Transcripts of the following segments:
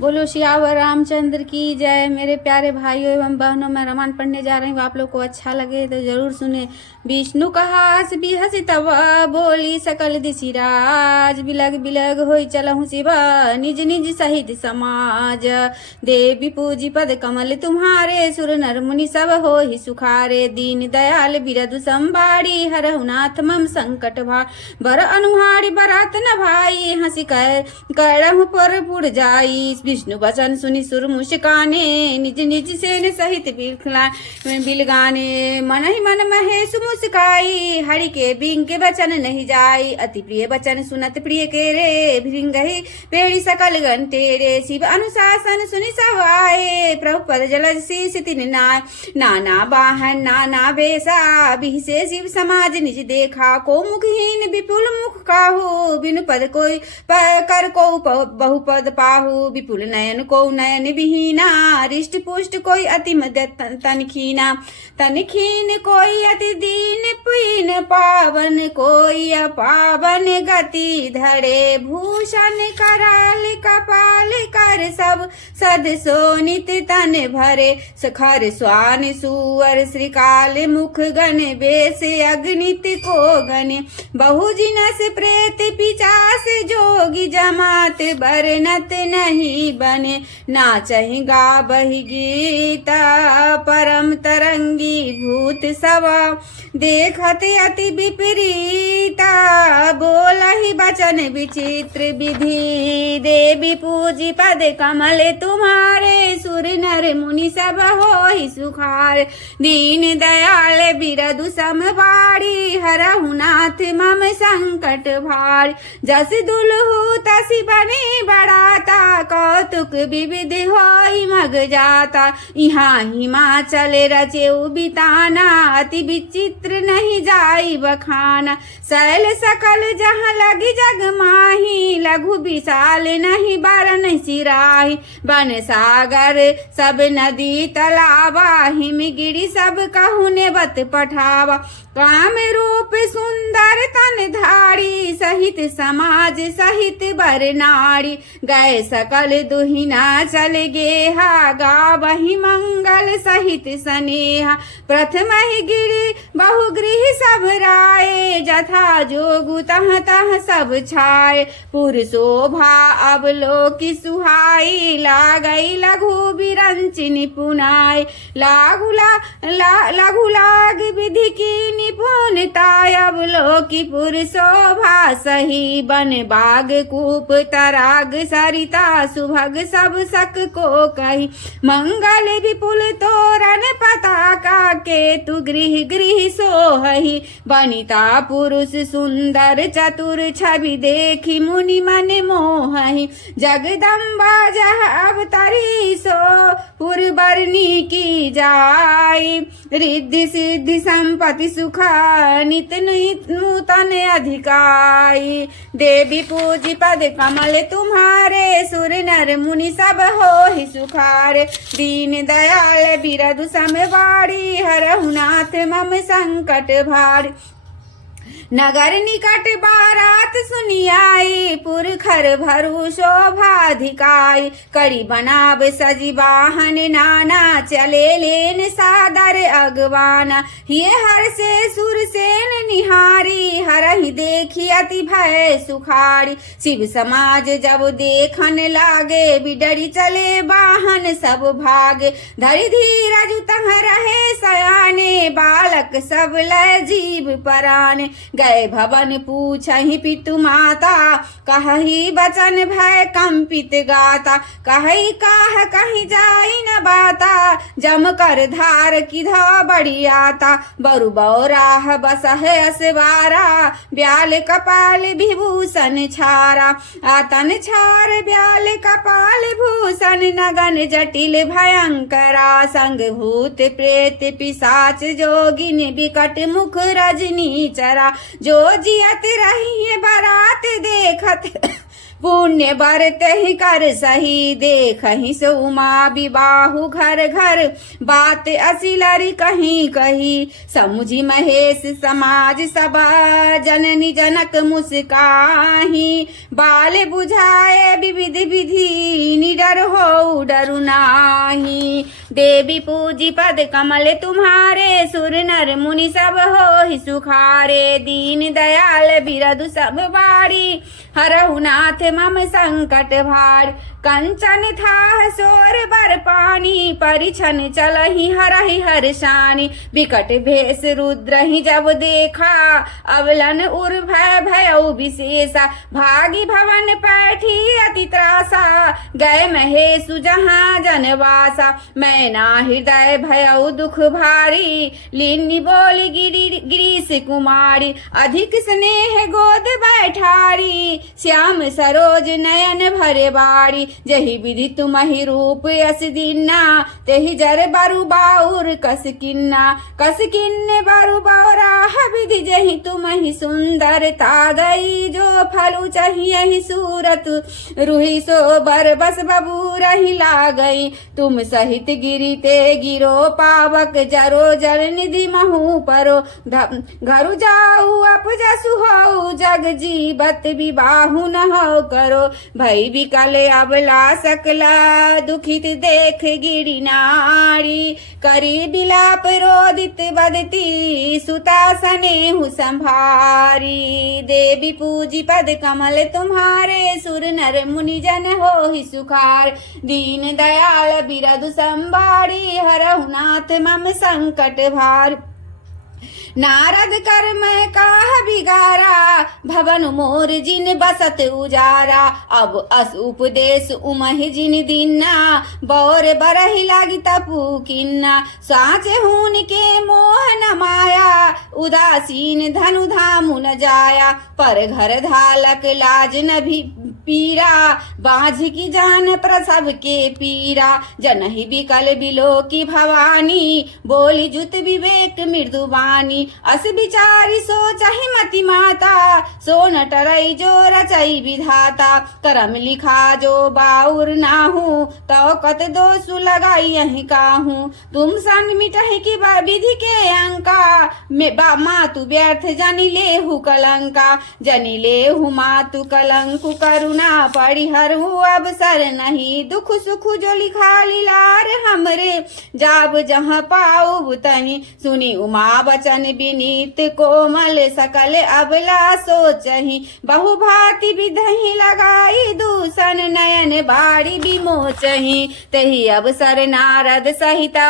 बोलो सियावर रामचंद्र की जय। मेरे प्यारे भाइयों एवं बहनों, मैं रामायण पढ़ने जा रही हूँ। आप लोग को अच्छा लगे तो जरूर सुने। विष्णु कहास बिहस तब बोली सकल दिशिराज, बिलग बिलग होई चलहु शिव निज निज सहित समाज। देवी पूजी पद कमल तुम्हारे, सुर नर मुनि सब होहि सुखारे। दीन दयाल बिरदु संबाड़ी, हरहु नाथ मम संकट भार। बर अनुहारी बरात न भाई, हंसी करहु पर पुर जाई। विष्णु वचन सुनि सुर मुस्काने, निज निज सेन सहित बिलगाने। मन ही मन महेश मुस्काई, हरि के बिंग के वचन नहीं जाई। अति प्रिय वचन सुनत प्रिय के रे, भृंगहि पेड़ी सकल गण टेढ़े। शिव अनुशासन सुनि सब आए, प्रभु पद जलज शीस तिन नाय। नाना बाहन नाना बेसा, बिहसे शिव समाज निज देखा। को मुखहीन विपुल मुख काहू, बिनु पद कोई कर को बहुपद पाहू। विपुल नयन को नयन विहीना, रिष्ट पुष्ट कोई अति तनखीना। तनखीन कोई अति दीन पीन, पावन कोई अपावन गति धरे। भूषण कराल कपाल कर, सब सद सोनित तन भरे। सखर स्वान सुअर श्रीकाल मुख गण, बेस अग्नित को गण। बहु जिनस प्रेत पिचास, जोगी जमात बरनत नहीं बने। नाचहि गाबहि गीता, परम तरंगी भूत सवा। देखत अति विपरीता, बोलहि बचन विचित्र विधि। देवी पूजी पद कमल तुम्हारे, सुर नर मुनि सब होहि सुखार। दीन दयाल बिरदु समबाड़ी, हरहु नाथ मम संकट भार। जस दुलहु तसी बने बड़ाता, कौतुक विविध होई मग जाता। यहाँ हिमाचल रचेउ बिताना, अति विचित्र नहीं जाई बखाना। शैल सकल जहाँ लगी जग माही, लघु विशाल नहीं बरन सिराही। बन सागर सब नदी तलावा, हिमगिरी सब कहु ने बत पठावा। काम रूप सुंदर तन धारी, सहित समाज सहित बर नारी। गए सकल दुहिना चल गेहा, गावहि मंगल सहित स्नेहा। प्रथम ही गिरी बहुगृह सब राय, जथा जोगु तह तह सब छाए। पुर शोभा अब लोक सुहाई, लागई लघु बिरंच निपुनाय। लागु लाग विधि की निपुणता, अब लोकी पुर शोभा सही। बन बाग कूप तराग सरिता, सुभग सब सक को कही। मंगल विपुल तोरण पताका, केतु गृह गृह सोहहि। वनिता पुरुष सुंदर चतुर, छवि देखी मुनि मन मोहहि। जगदम्बा जह अवतरी, सो पुरबरनी की जाय। रिद्धि सिद्धि संपत्ति सुखा, नित नूतन अधिकाई। देवी पूजी पद कमल तुम्हारे, सुर नर मुनि सब होहि सुखारे। दीन दयाल बिरदु समबाड़ी, हरहु नाथ मम संकट भारी। नगर निकट बारात सुनी आई, पुरखर भरु शोभाधिकाई। कड़ी बनाब सजी वाहन नाना, चले लेन सादर अगवाना। ये हर से सुरसेन निहारी, हरहि देखी अति भय सुखारी। शिव समाज जब देखन लागे, बिडरी चले वाहन सब भागे। धरि धीरज तह रहे सयाने, बालक सब लय जीव पराने। गए भवन पूछहि पितु माता, कहहि बचन भय कंपित गाता। कहहि काह कहीं जाई न बाता, जम कर धार किधा बढ़ियाता। बरु बौराह बसह असवारा, ब्याल कपाल विभूषण छारा। आतन छार ब्याल कपाल भूषण, नगन जटिल भयंकरा। संग भूत प्रेत पिशाच जोगिन, बिकट मुख रजनी चरा। जो जियत रही है बारात देखत, पुण्य बरत ही कर सही। देखहि सो उमा विबाहु घर घर, बात असिलरी कहीं कही। समुझी महेश समाज सबा, जननी जनक मुस्काही। बाल बुझाए विविध विधि, जर हो डरु नाही। देवी पूजी पद कमल तुम्हारे, सुर नर मुनि सब हो ही सुखारे। दीन दयाल बिरधु सब बाड़ी, हरहु नाथ मम संकट भार। कंचन था सोर बर पानी, परिछन चलहि हरहि हर्षानी। विकट भेष रुद्र ही जब देखा, अवलन उर भय भयउ विशेषा। भागी भवन पैठी अति त्रासा, गए महेशु जहाँ जनवासा। मैना हृदय भयउ दुख भारी, लीनी बोल गिरीश कुमारी। अधिक स्नेह गोद बैठारी, श्याम सरोज नयन भरे बाड़ी। जही विधि तुम्हि रूप यस दीना, तेहि जर बरु बाउर कस किन्ना। कस किन्ने बरु बौराह विधि, जही तुम्हि सुंदरता दई। जो फलु चाहिए सूरत, रूहि सो बर बस बबू रही लागई। तुम सहित गिरिते गिरो पावक, जरो जल निधि महु परो। घरु जाऊ अपजसु हो, जग जीवत विबाहु न हो करो। भई विकल अबला सकला, दुखित देख गिरि नारी। करी बिलाप रोदित बदती, सुता सनेहु संभारी। देवी पूजी पद कमल तुम्हारे, सुर नर मुनि जन हो ही सुखार। दीन दयाल बिरधु संभारी, हरहु नाथ मम संकट भार। नारद कर मैं काह बिगारा, भवन मोर जिन बसत उजारा। अब अस उपदेश उमहि जिन दीना, बौर बरहि लागी तपु किन्ना। साचे हून के मोह न माया, उदासीन धनु धामु न जाया। पर घर धालक लाज न भी पीरा, बाझ की जान प्रसव के पीरा। जनहि बिकल बिलो की भवानी, बोली जुत विवेक मृदुबानी। अस बिचारी सोचहि मति माता, सो न टरई जो रचई विधाता। करम लिखा जो बाउर नाहू, तो कत दोषु लगाई यही काहू। तुम सन मिटहि की विधि के अंका, मातु व्यर्थ जनि लेहु कलंका। जनि लेहु मातु कलंकु, करुणा परिहरहु अब सर नहीं। दुख सुख जो लिखा लीलार हमरे, जाब जहाँ पाऊ तही। सुनी उमा बचन विनीत कोमल, सकल अबला सोचहि। बहु भांति विधहि लगाई, दूषण नयन बाड़ी विमोचहि। तहि अवसर नारद सहिता,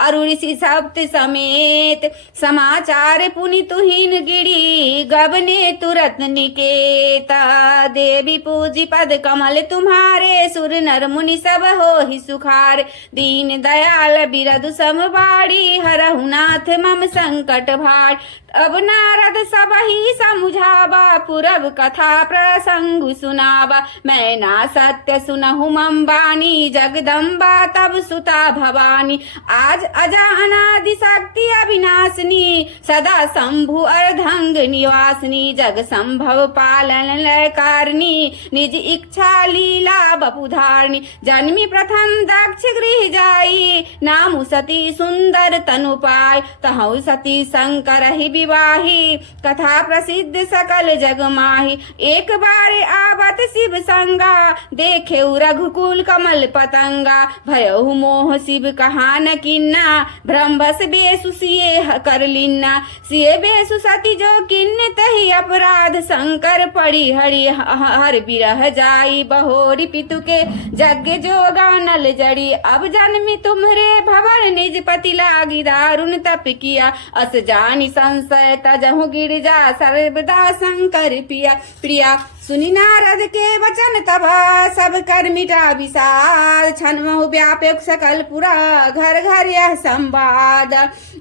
अरु ऋषि सप्त समेत। समाचार पुनि तुहिन गिरी, गबने तुरत निकेता। देवी पूजी पद कमल तुम्हारे, सुर नर मुनि सब हो ही सुखार। दीन दयाल बिरधु सम बाड़ी, हरहु नाथ मम संकट भार। अब नारद सब ही समुझावा, पुरब कथा प्रसंग सुनावा। मैं ना सत्य सुनहु मम बानी, जगदम्बा तब सुता भवानी। आज अजा अनादि शक्ति अविनाशिनी, सदा शंभु अर्धंग निवासिनी। जग संभव पालन लय कारिणी, निज इच्छा लीला बपुधारणी। जन्मी प्रथम दक्ष गृह जाई, नामु सती सुंदर तनु पाय। तहु सती शंकर ही विवाही, कथा प्रसिद्ध सकल जग माही। एक बार आवत शिव संगा, देखे रघुकुल कमल पतंगा। भयहु मोह शिव कहा न किन्ना, ब्रह्मस बेसु सिए कर लिन्ना। सिए बेसु सती जो किन्न, तही अपराध शंकर पड़ी हरि। हर बिरह जाई बहोरी, पितु के यज्ञ जोगा नल जड़ी। अब जन्मी तुम्हरे भवन, निज पति लागी दारुण तप किया। अस जानी संशय तजहु गिरजा, सर्वदा शंकर प्रिया। सुनि नारद के वचन तब, सब कर मिटा विषाद। क्षण महु व्यापक सकल पुरा, घर घर यह संवाद।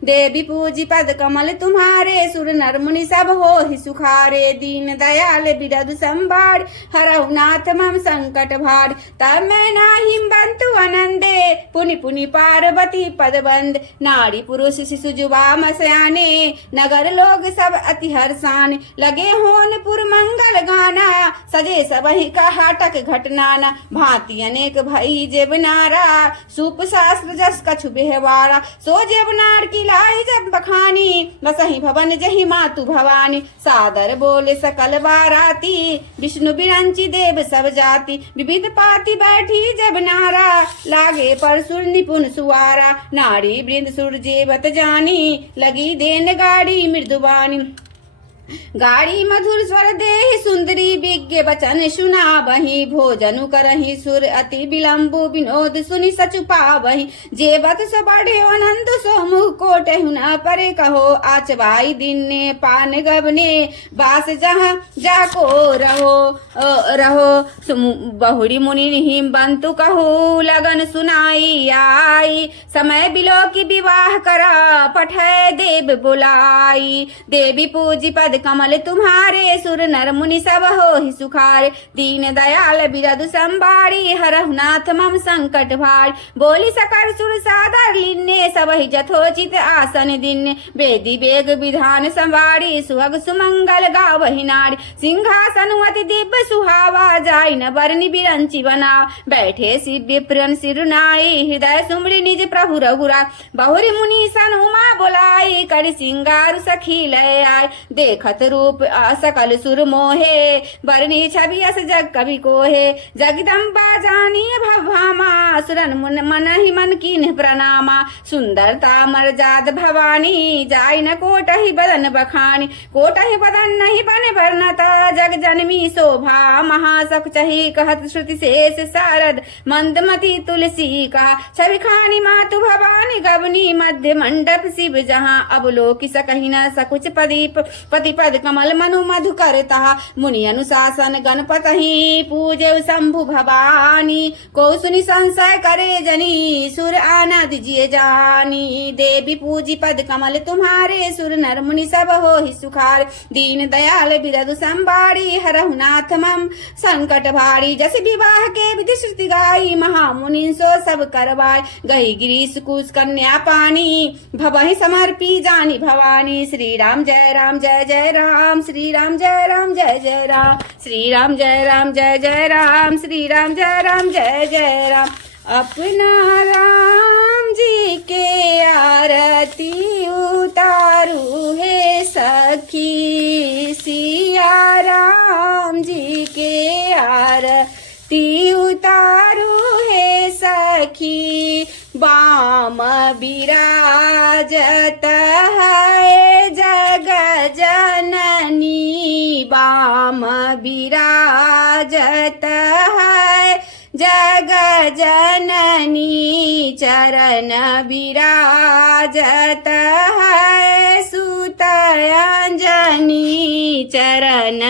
देवी पूजी पद कमल तुम्हारे, सुर नर मुनि सब हो ही सुखारे। दीन दयाल बिरधु संभार, हरहु नाथ मम संकट भार। तब मैं नाही बंतु आनंदे, पुनि पुनि पार्वती पद बंद। नारी पुरुष शिशु जुबा मसयाने, नगर लोग सब अति हर्षान। लगे होन पुर मंगल गाना, सजे सबहि कहाटक घटनाना भांति अनेक भई जेबनारा सूप शास्त्र जस कछु बेहवारा सो जेबनार की लाई जब बखानी बसही भवन जही मातु भवानी सादर बोले सकल बाराती विष्णु बिरंची देव सब जाति विविध पाति बैठी जेबनारा लागे परसुर निपुण सुवारा नारी वृंद सुर जेबत जानी लगी देन गाड़ी मृदुबानी गाड़ी मधुर स्वर देहि सुंदरी विज्ञ बचन सुना बही भोजनु करही सुर अति विलंबु विनोद सुनि सचु पावही जेबत सो बढ़े अनंत सो मुह कोटे हुना परे कहो आचवाई दिन ने पान गबने बास जहाँ जाको रहो बहुड़ी मुनि हिम बंतु कहो लगन सुनाई आई समय बिलो की विवाह करा पठय देव बुलाई देवी पूजी पद कमल तुम्हारे सुर नर मुनि सब हो ही सुखारे दीन दयाल बिरदु संबारी हरहु नाथ मम संकट भार बोली सकल सुर सादर लिन्ने सब ही जथोचित आसन दिन्ने वेदी वेग विधान संवारी सुहग सुमंगल गावहि नारी सिंहासन अति दिव्य सुहावा जाय न बरनि बिरंची बना बैठे शिव्य प्रियन सिरुनाई हृदय सुमरि निज प्रभु रघुरा बहुरी मुनि सन उमा बोलाई कर सिंगार सखी लय आय देखत रूप सकल सुर मोहे बरनी छवि अस जग कवि कोहे जगदम्बा जानी भवामा सुरन मन ही मन कीन प्रणामा सुंदरता मर्जाद भवानी जाय न कोटहि बदन बखानी कोटहि बदन नहीं बन वर्णता जग जनमी शोभा महासक चही कहत श्रुति शेष शारद मंदमती तुलसी का छवि खानी मातु भवानी गवनी मध्य मंडप शिव जहाँ अवलोकि सकहि न सकुच पति पद कमल मनु मधु करता मुनि अनुशासन गणपतहि पूजे शंभु भवानी को सुनि संशय करे जनी सुर आनंद जिय जानी देवी पूजी पद कमल तुम्हारे सुर नर मुनि सब हो ही सुखार दीन दयाल बिरदु संबारी हरहु नाथ मम संकट भारी जस विवाह के विधि श्रुति गाई महामुनि सो सब करवाय गई गिरीश कुश कन्या पानी भवहि समर्पी जानी भवानी श्री राम जय राम जय जय राम श्री राम जय राम जय जय राम श्री राम जय राम जय जय राम श्री राम जय राम जय जय राम अपना राम जी के आरती उतारू है सखी सिया राम जी के आरती उतारू है सखी बाम विराजत है जग जननी बाम विराजत है जग जननी चरण विराजत है सुत अंजनी चरण